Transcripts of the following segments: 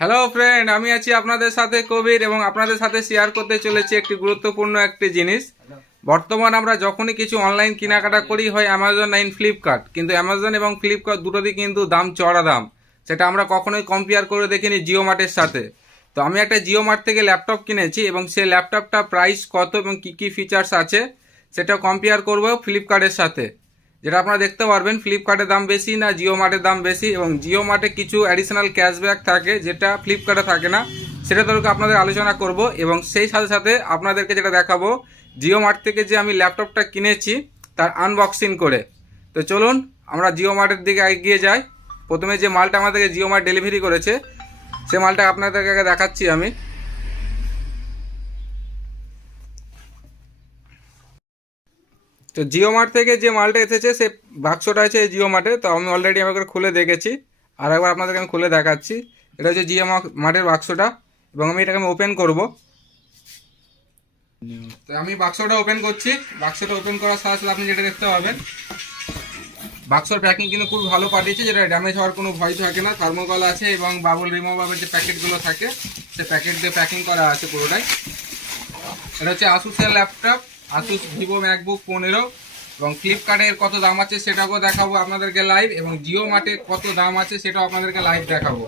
Hello friend, আমি আছি আপনাদের সাথে কবির এবং আপনাদের সাথে শেয়ার করতে চলেছি একটি গুরুত্বপূর্ণ একটি জিনিস। বর্তমান আমরা যখনই কিছু অনলাইন কেনাকাটা করি হয় অ্যামাজন নাইন ফ্লিপকার্ট, কিন্তু অ্যামাজন এবং ফ্লিপকার্ট দুটোরই কিন্তু দাম চড়া দাম। সেটা আমরা কখনোই কম্পেয়ার করে দেখিনি জিও মার্টের সাথে। তো আমি একটা জিও মার্ট থেকে ল্যাপটপ কিনেছি এবং সেই ল্যাপটপটা প্রাইস কত এবং কী কী ফিচার্স আছে সেটা কম্পেয়ার করব ফ্লিপকার্টের সাথে। যেটা আপনারা দেখতে পারবেন ফ্লিপকার্টের দাম বেশি না জিও মার্টের দাম বেশি, এবং জিও মার্টে কিছু অ্যাডিশনাল ক্যাশব্যাক থাকে যেটা ফ্লিপকার্টে থাকে না, সেটা তোকে আপনাদের আলোচনা করব। এবং সেই সাথে সাথে আপনাদেরকে যেটা দেখাবো জিও মার্ট থেকে যে আমি ল্যাপটপটা কিনেছি তার আনবক্সিং করে। তো চলুন আমরা জিও মার্টের দিকে এগিয়ে যাই। প্রথমে যে মালটা আমাদেরকে জিও মার্ট ডেলিভারি করেছে সে মালটা আপনাদেরকে দেখাচ্ছি আমি। তো জিও মার্ট থেকে যে মালটা এসেছে সে বাক্সটা আছে এই জিও মার্টে। তো আমি অলরেডি আমাকে খুলে দেখেছি, আর একবার আপনাদেরকে আমি খুলে দেখাচ্ছি। এটা হচ্ছে জিও মার্টের বাক্সটা এবং আমি এটাকে ওপেন করব। তো আমি বাক্সটা ওপেন করছি। বাক্সটা ওপেন করার সাথে সাথে আপনি যেটা দেখতে পাবেন, বাক্সর প্যাকিং কিন্তু খুব ভালো পাঠিয়েছে, যেটা ড্যামেজ হওয়ার কোনো ভয় থাকে না। থার্মোকল আছে এবং বাবল রিমুভারের যে প্যাকেটগুলো থাকে সে প্যাকেট দিয়ে প্যাকিং করা আছে পুরোটাই। এটা হচ্ছে আসুসের ল্যাপটপ, আসুস ভিভো ম্যাকবুক 15। এবং ফ্লিপকার্টের কত দাম আছে সেটাও দেখাবো আপনাদেরকে লাইভ, এবং জিও মার্টে কত দাম আছে সেটাও আপনাদেরকে লাইভ দেখাবো।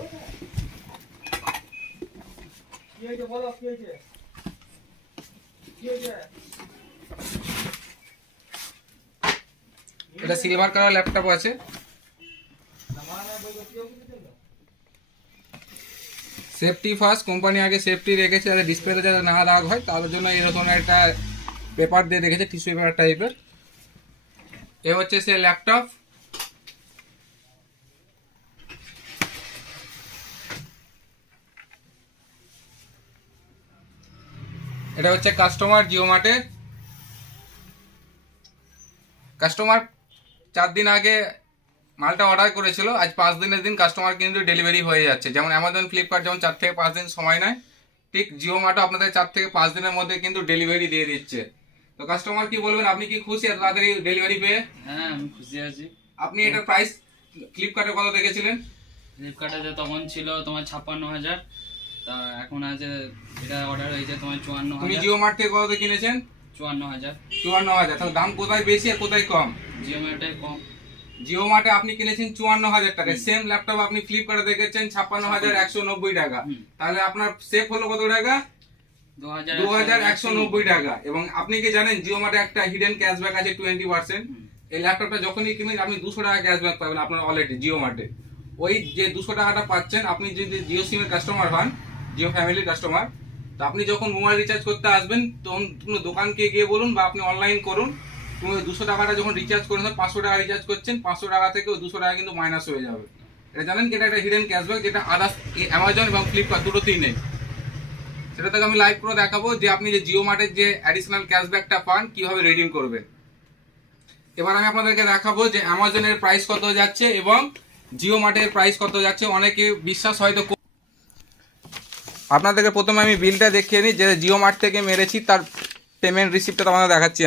এটা সিলভার কালার ল্যাপটপ আছে। সেফটি ফার্স্ট, কোম্পানি আগে সেফটি রেখেছে যাতে ডিসপ্লেতে যাতে না দাগ হয়, তার জন্য এরকম একটা পেপার দিয়ে রেখেছে, টিস্যু পেপার টাইপের। এ হচ্ছে সে ল্যাপটপ। এটা হচ্ছে কাস্টমার জিও মার্টে। কাস্টমার 4 দিন আগে মালটা অর্ডার করেছিল, আজ 5 দিনের দিন কাস্টমার কিন্তু ডেলিভারি হয়ে যাচ্ছে। যেমন অ্যামাজন ফ্লিপকার্ট যেমন 4 থেকে 5 দিন সময় নেয়, ঠিক জিও মার্টও আপনাদের 4 থেকে 5 দিনের মধ্যে কিন্তু ডেলিভারি দিয়ে দিচ্ছে। তো কাস্টমার কি বলবেন, আপনি কি খুশি এত তাড়াতাড়ি ডেলিভারি পেয়ে? হ্যাঁ, আমি খুশি আছি। আপনি এটার প্রাইস ফ্লিপকার্টে কত দেখেছিলেন? ফ্লিপকার্টে যে তখন ছিল তোমার 56,000, তা এখন আছে এটা অর্ডার হয়েছে তোমার তুমি 54,000। জিও মার্ট থেকে কত কিনেছেন? 54,000। 54,000। তাহলে দাম কোথায় বেশি আর কোথায় কম? জিও মার্টে কম। জিও মার্টে আপনি কিনেছেন 54,000 টাকায়, সেম ল্যাপটপ আপনি ফ্লিপকার্টে দেখেছেন 56,190 টাকা। তাহলে আপনার সেভ হলো কত টাকা? 2,190 টাকা। এবং আপনি কি জানেন জিও মার্টে একটা হিডেন ক্যাশব্যাক আছে 20%। এই ল্যাপটপটা যখনই কিনবেন আপনি 200 টাকা ক্যাশব্যাক পাবেন আপনার অলরেডি জিও মার্টে। ওই যে 200 টাকাটা পাচ্ছেন, আপনি যদি জিও সিমের কাস্টমার হন, জিও ফ্যামিলির কাস্টমার, তো আপনি যখন মোবাইল রিচার্জ করতে আসবেন তখন কোনো দোকানকে গিয়ে বলুন বা আপনি অনলাইন করুন, তুমি ওই 200 টাকাটা যখন রিচার্জ করেন 500 টাকা রিচার্জ করছেন, 500 টাকা থেকে ওই 200 টাকা কিন্তু মাইনাস হয়ে যাবে। এটা জানেন কি? এটা একটা হিডেন ক্যাশব্যাক যেটা আদার্স অ্যামাজন এবং ফ্লিপকার্ট দুটোতেই নেই। সেটা থেকে আমি লাইভ করে দেখাবো যে আপনি যে জিও মার্টের যে অ্যাডিশনাল ক্যাশব্যাকটা পান কিভাবে রিডিম করবেন। এবার আমি আপনাদেরকে দেখাবো যে অ্যামাজনের প্রাইস কত যাচ্ছে এবং জিও মার্টের প্রাইস কত যাচ্ছে। অনেকে বিশ্বাস হয়তো আপনাদেরকে প্রথমে আমি বিলটা দেখিয়ে নিই যে জিও মার্ট থেকে মেরেছি, তার পেমেন্ট রিসিপ্টটা তোমাদের দেখাচ্ছি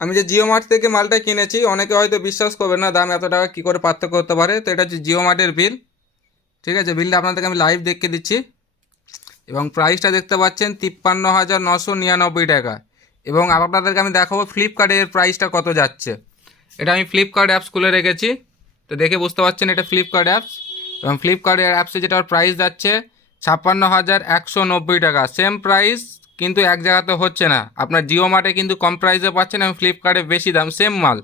আমি যে জিও মার্ট থেকে মালটা কিনেছি। অনেকে হয়তো বিশ্বাস করবে না দাম এত টাকা কী করে পার্থক্য হতে পারে। তো এটা হচ্ছে জিও মার্টের বিল, ঠিক আছে? বিলটা আপনাদেরকে আমি লাইভ দেখিয়ে দিচ্ছি এবং প্রাইসটা দেখতে পাচ্ছেন 53,999 টাকা। এবং আপনাদেরকে আমি দেখাবো ফ্লিপকার্টের প্রাইসটা কত যাচ্ছে। এটা আমি ফ্লিপকার্ট অ্যাপস খুলে রেখেছি, তো দেখে বুঝতে পারছেন এটা ফ্লিপকার্ট অ্যাপস। এবং ফ্লিপকার্টের অ্যাপসে যেটার প্রাইস যাচ্ছে 56,190 টাকা। সেম প্রাইস কিন্তু এক জায়গাতে হচ্ছে না। আপনার জিও মার্টে কিন্তু কম প্রাইসে পাচ্ছেন এবং ফ্লিপকার্টে বেশি দাম, সেম মাল।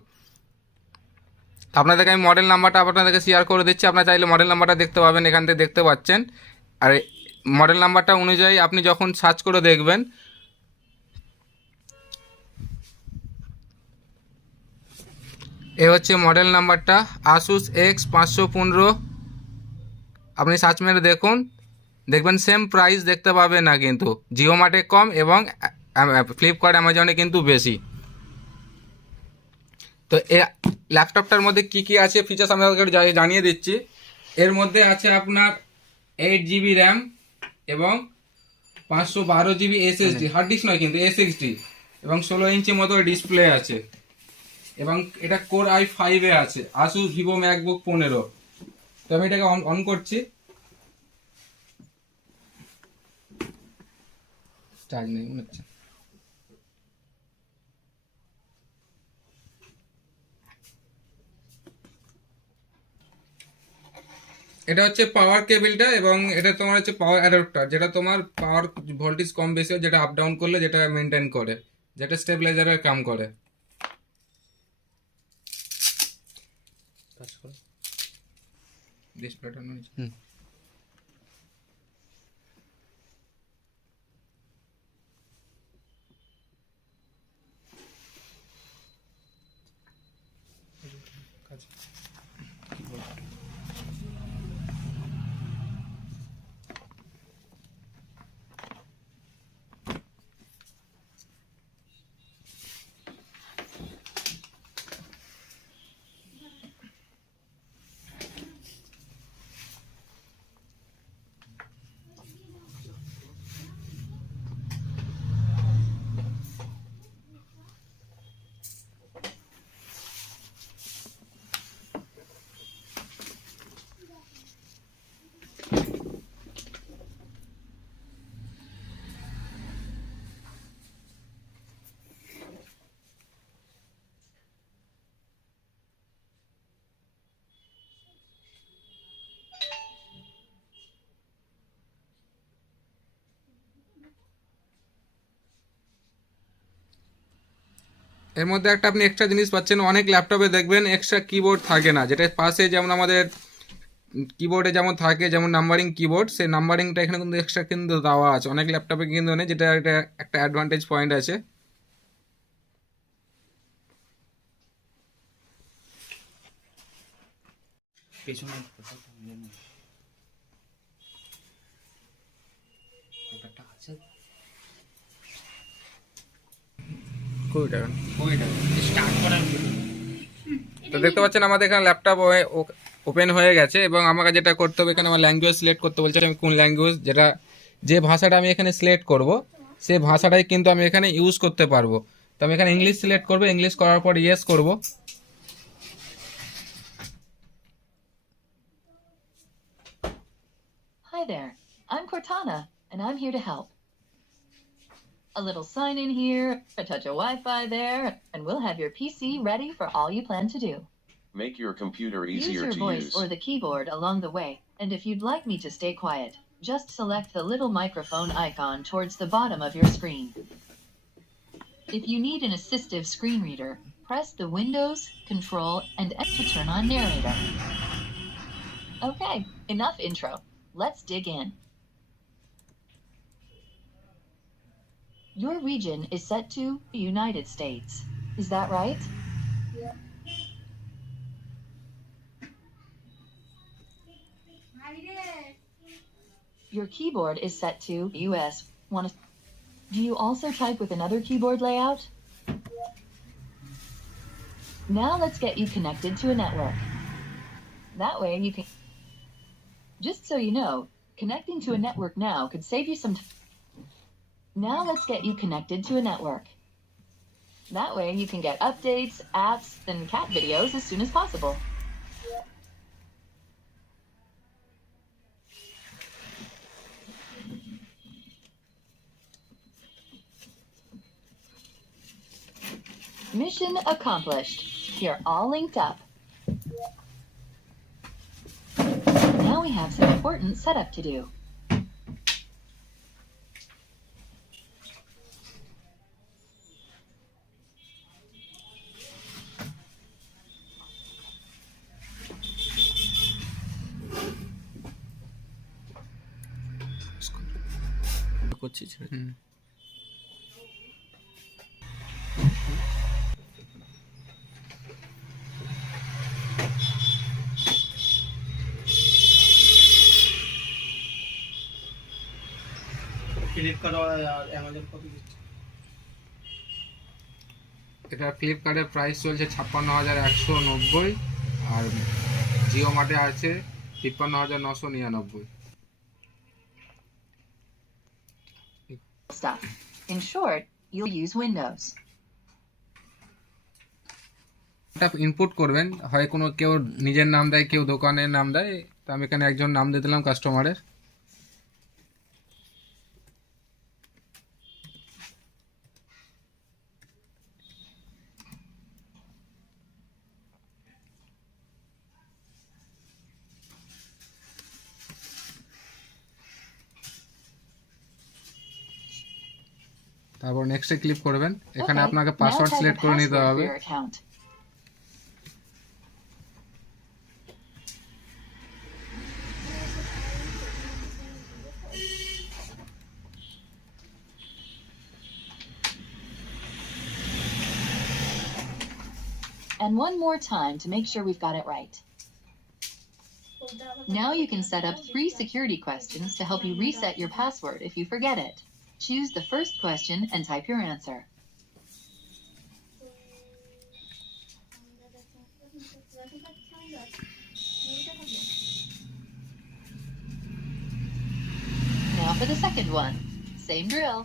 আপনাদেরকে আমি মডেল নাম্বারটা আপনাদেরকে শেয়ার করে দিচ্ছি, আপনারা চাইলে মডেল নাম্বারটা দেখতে পাবেন, এখান থেকে দেখতে পাচ্ছেন। আর মডেল নাম্বারটা অনুযায়ী আপনি যখন সার্চ করে দেখবেন, এ হচ্ছে মডেল নাম্বারটা আসুস X515। আপনি সার্চ মেরে দেখুন, দেখবেন সেম প্রাইস দেখতে পাবেন না, কিন্তু জিও মার্টে কম এবং ফ্লিপকার্ট অ্যামাজনে কিন্তু বেশি। তো এ ল্যাপটপটার মধ্যে কি কি আছে ফিচার্স আমি আপনাদেরকে জানিয়ে দিচ্ছি। এর মধ্যে আছে আপনার 8 GB র্যাম এবং 512 GB SSD, হার্ড ডিস্ক নয় কিন্তু SSD, এবং 16 ইঞ্চি মতো ডিসপ্লে আছে। এবং এটা কোর i5 এ আছে, আসুস ভিভো ম্যাকবুক 15। তো আমি এটাকে অন করছি, চার্জ নেই মনে হচ্ছে। এটা হচ্ছে পাওয়ার কেবলটা, এবং এটা তোমার হচ্ছে পাওয়ার অ্যাডাপ্টার, যেটা তোমার পাওয়ার ভোল্টেজ কম বেশি হয়, যেটা আপ ডাউন করলে যেটা মেনটেন করে, যেটা স্টেবিলাইজারের কাম করে। ডিসপ্লেটা নয়। এর মধ্যে একটা আপনি এক্সট্রা জিনিস পাচ্ছেন, অনেক ল্যাপটপে দেখবেন এক্সট্রা কিবোর্ড থাকে না, যেটা পাশে যেমন আমাদের কিবোর্ডে যেমন থাকে, যেমন নাম্বারিং কিবোর্ড, সেই নাম্বারিংটা এখানে কিন্তু এক্সট্রা কিন্তু দেওয়া আছে, অনেক ল্যাপটপে কিন্তু নেই, যেটা এটা একটা অ্যাডভান্টেজ পয়েন্ট আছে। পেছনে আছে স্টার্ট করার। তো দেখতে পাচ্ছেন আমাদের এখানে ল্যাপটপ ওপেন হয়ে গেছে, এবং আমাকে যেটা করতে হবে, এখানে আমার ল্যাঙ্গুয়েজ সিলেক্ট করতে বলছে, আমি কোন ল্যাঙ্গুয়েজ, যেটা যে ভাষাটা আমি এখানে সিলেক্ট করব সেই ভাষাটাই কিন্তু আমি এখানে ইউজ করতে পারবো। তো আমি এখানে ইংলিশ সিলেক্ট করবো, ইংলিশ করার পর ইয়েস করব। Hi there, I'm Cortana, and I'm here to help. A little sign in here, a touch of Wi-Fi there, and we'll have your PC ready for all you plan to do. Make your computer Use easier your to voice use. or the keyboard along the way, and if you'd like me to stay quiet, just select the little microphone icon towards the bottom of your screen. If you need an assistive screen reader, press the Windows, Control, and X to turn on narrator. Okay, enough intro. Let's dig in. Your region is set to the United States. Is that right? Your keyboard is set to US. Do you also type with another keyboard layout? Now let's get you connected to a network. That way you can... Just so you know, connecting to a network now could save you some time. Now let's get you connected to a network. That way you can get updates, apps, and cat videos as soon as possible. Mission accomplished. You're all linked up. Now we have some important setup to do. করছিস Flipkart আর Amazon কত দিচ্ছে? এটা ফ্লিপকার্টের price চলছে 56,190, আর জিও মার্টে আছে 53,999। Stuff. In short, you'll use Windows. এটা input করবেন, হয় কোনো কেউ নিজের নাম দেয়, কেউ দোকানের নাম দেয়, তো আমি এখানে একজন নাম দিয়ে দিলাম কাস্টমারের। তারপর নেক্সটে ক্লিক করবেন। এখানে Okay, আপনাকে now password type a select করে নিতে password for হবে। your account. And one more time to make sure we've got it right. Now you can set up 3 security questions to help you reset your password if you forget it. Choose the first question and type your answer. Now for the second one. Same drill.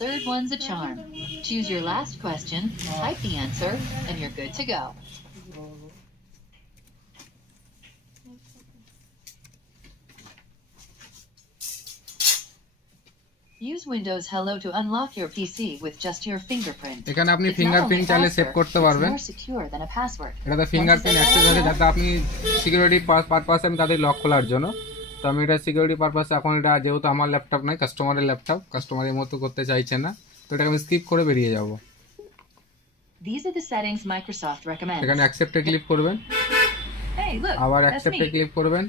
Third one's a charm. Choose your last question, type the answer, and you're good to go. Use Windows Hello to unlock your PC with just your fingerprint. এখানে আপনি It's not fingerprint only চাইলে save faster, করতে it's পারবেন। more secure than a password. এটাতে fingerprint access আছে, যাতে আপনি security পারপাসে আমি তাদের লক খোলার জন্য। তো আমি এটা সিকিউরিটি পারপাসে এখন এটা যেহেতু আমার ল্যাপটপ নয়, কাস্টমারের ল্যাপটপ, কাস্টমারের মতো করতে চাইছে না, তো এটাকে আমি স্কিপ করে বেরিয়ে যাব। These are the settings Microsoft recommends. এখানে অ্যাকসেপ্টে ক্লিক করবেন, Hey, look, আবার that's অ্যাকসেপ্টে me. ক্লিক করবেন।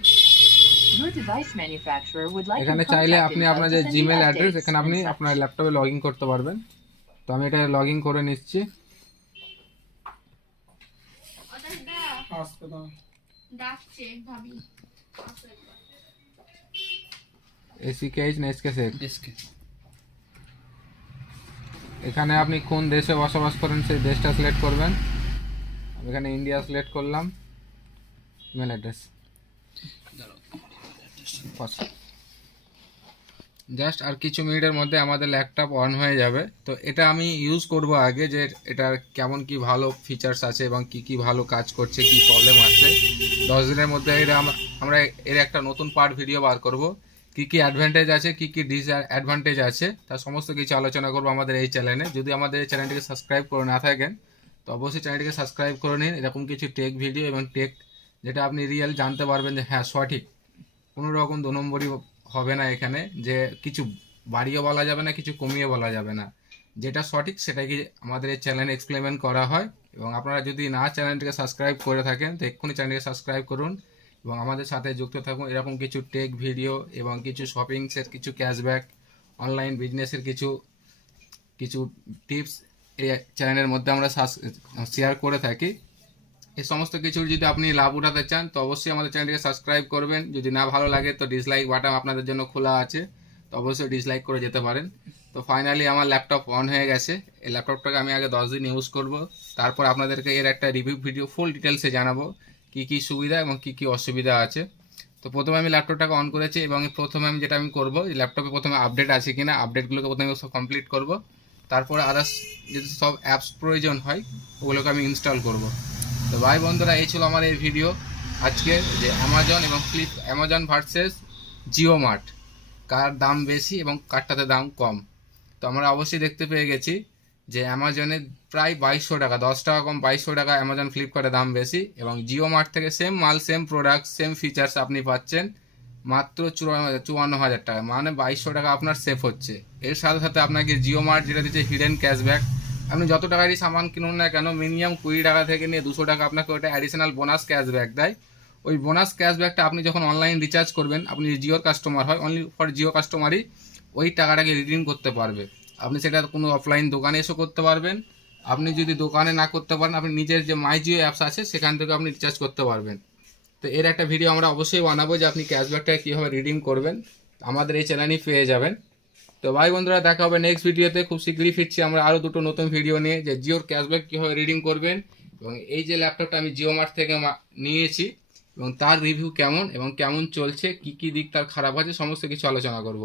Your device manufacturer would like এখানে your চাইলে contact আপনি info আপনার to যে send you Gmail address updates এখানে আপনি and such. আপনার ল্যাপটপে লগ ইন করতে পারবেন। তো আমি এটা লগ ইন করে নিচ্ছি। আসতে দাও। ডাকছে ভাবি এসিকেএইচ না এসকেএস। এসকে এখানে আপনি কোন দেশে বসবাস করেন সেই দেশটা সিলেক্ট করবেন। আমি এখানে ইন্ডিয়া সিলেক্ট করলাম। ইমেল অ্যাড্রেস জাস্ট আর কিছু মিনিটের মধ্যে আমাদের ল্যাপটপ অন হয়ে যাবে। তো এটা আমি ইউজ করব আগে, যে এটার কেমন কি ভালো ফিচার্স আছে এবং কি কি ভালো কাজ করছে, কি প্রবলেম আছে। 10 দিনের মধ্যে এটা আমরা এর একটা নতুন পার্ট ভিডিও বার করব। কি কি অ্যাডভান্টেজ আছে, কি কি ডিসঅ্যাডভান্টেজ আছে, তার সমস্ত কিছু আলোচনা করব আমাদের এই চ্যানেলে। যদি আমাদের এই চ্যানেলটিকে সাবস্ক্রাইব করে না থাকেন তো অবশ্যই চ্যানেলটিকে সাবস্ক্রাইব করে নিন। এরকম কিছু টেক ভিডিও এবং টেক যেটা আপনি রিয়েল জানতে পারবেন যে হ্যাঁ সঠিক, কোনো রকম 2 নম্বরই হবে না এখানে, যে কিছু বাড়িয়ে বলা যাবে না, কিছু কমিয়ে বলা যাবে না। যেটা সঠিক সেটাই কি আমাদের এই চ্যানেলে এক্সপ্লেন করা হয়। এবং আপনারা যদি না চ্যানেলটিকে সাবস্ক্রাইব করে থাকেন তো এক্ষুনি চ্যানেলটিকে সাবস্ক্রাইব করুন এবং আমাদের সাথে যুক্ত থাকুন। এরকম কিছু টেক ভিডিও এবং কিছু শপিংসের কিছু ক্যাশব্যাক, অনলাইন বিজনেসের কিছু কিছু টিপস এই চ্যানেলের মধ্যে আমরা শেয়ার করে থাকি। এই সমস্ত কিছুর যদি আপনি লাভ উঠাতে চান তো অবশ্যই আমাদের চ্যানেলটিকে সাবস্ক্রাইব করবেন। যদি না ভালো লাগে তো ডিসলাইক বাটন আপনাদের জন্য খোলা আছে, তো অবশ্যই ডিসলাইক করে যেতে পারেন। তো ফাইনালি আমার ল্যাপটপ অন হয়ে গেছে। এই ল্যাপটপটাকে আমি আগে 10 দিন ইউজ করব, তারপর আপনাদেরকে এর একটা রিভিউ ভিডিও ফুল ডিটেলসে জানাবো কি কি সুবিধা এবং কি কি অসুবিধা আছে। তো প্রথমে আমি ল্যাপটপটাকে অন করেছি এবং প্রথমে আমি যেটা করবো, ল্যাপটপে প্রথমে আপডেট আছে কিনা, আপডেটগুলোকে প্রথমে সব কমপ্লিট করব। তারপরে আদার্স যদি সব অ্যাপস প্রয়োজন হয় ওগুলোকে আমি ইনস্টল করব। তো ভাই বন্ধুরা, এই ছিল আমার এই ভিডিও আজকে, যে অ্যামাজন এবং অ্যামাজন ভার্সেস জিও মার্ট, কার দাম বেশি এবং কারটাতে দাম কম। তো আমরা অবশ্যই দেখতে পেয়ে গেছি যে অ্যামাজনে প্রায় 2200 টাকা, 10 টাকা কম 2200 টাকা অ্যামাজন ফ্লিপকার্টে দাম বেশি, এবং জিও মার্ট থেকে সেম মাল, সেম প্রোডাক্ট, সেম ফিচার্স আপনি পাচ্ছেন মাত্র 54,000 টাকা। মানে 2200 টাকা আপনার সেফ হচ্ছে। এর সাথে সাথে আপনাকে জিও মার্ট যেটা দিচ্ছে হিডেন ক্যাশব্যাক, আপনি যত টাকারই সামান কিনুন না কেন মিনিমাম 20 টাকা থেকে নিয়ে 200 টাকা আপনাকে ওটা অ্যাডিশনাল বোনাস ক্যাশব্যাক দেয়। ওই বোনাস ক্যাশব্যাকটা আপনি যখন অনলাইন রিচার্জ করবেন, আপনি জিওর কাস্টমার হয়, অনলি ফর জিও কাস্টমারই ওই টাকাটাকে রিডিম করতে পারবে। আপনি সেটা কোনো অফলাইন দোকানে এসে করতে পারবেন। আপনি যদি দোকানে না করতে পারেন, আপনি নিজের যে মাই জিও অ্যাপস আছে সেখান থেকে আপনি রিচার্জ করতে পারবেন। তো এর একটা ভিডিও আমরা অবশ্যই বানাবো যে আপনি ক্যাশব্যাকটা কীভাবে রিডিম করবেন, আমাদের এই চ্যানেলেই পেয়ে যাবেন। তো তো ভাই বন্ধুরা, দেখা হবে নেক্সট ভিডিওতে। খুব শীঘ্রই ফিরছি আমরা আরও দুটো নতুন ভিডিও নিয়ে, যে জিওর ক্যাশব্যাক কীভাবে রিডিং করবেন, এবং এই যে ল্যাপটপটা আমি জিও মার্ট থেকে নিয়েছি এবং তার রিভিউ কেমন এবং কেমন চলছে, কি কি দিক তার খারাপ আছে, সমস্ত কিছু আলোচনা করব।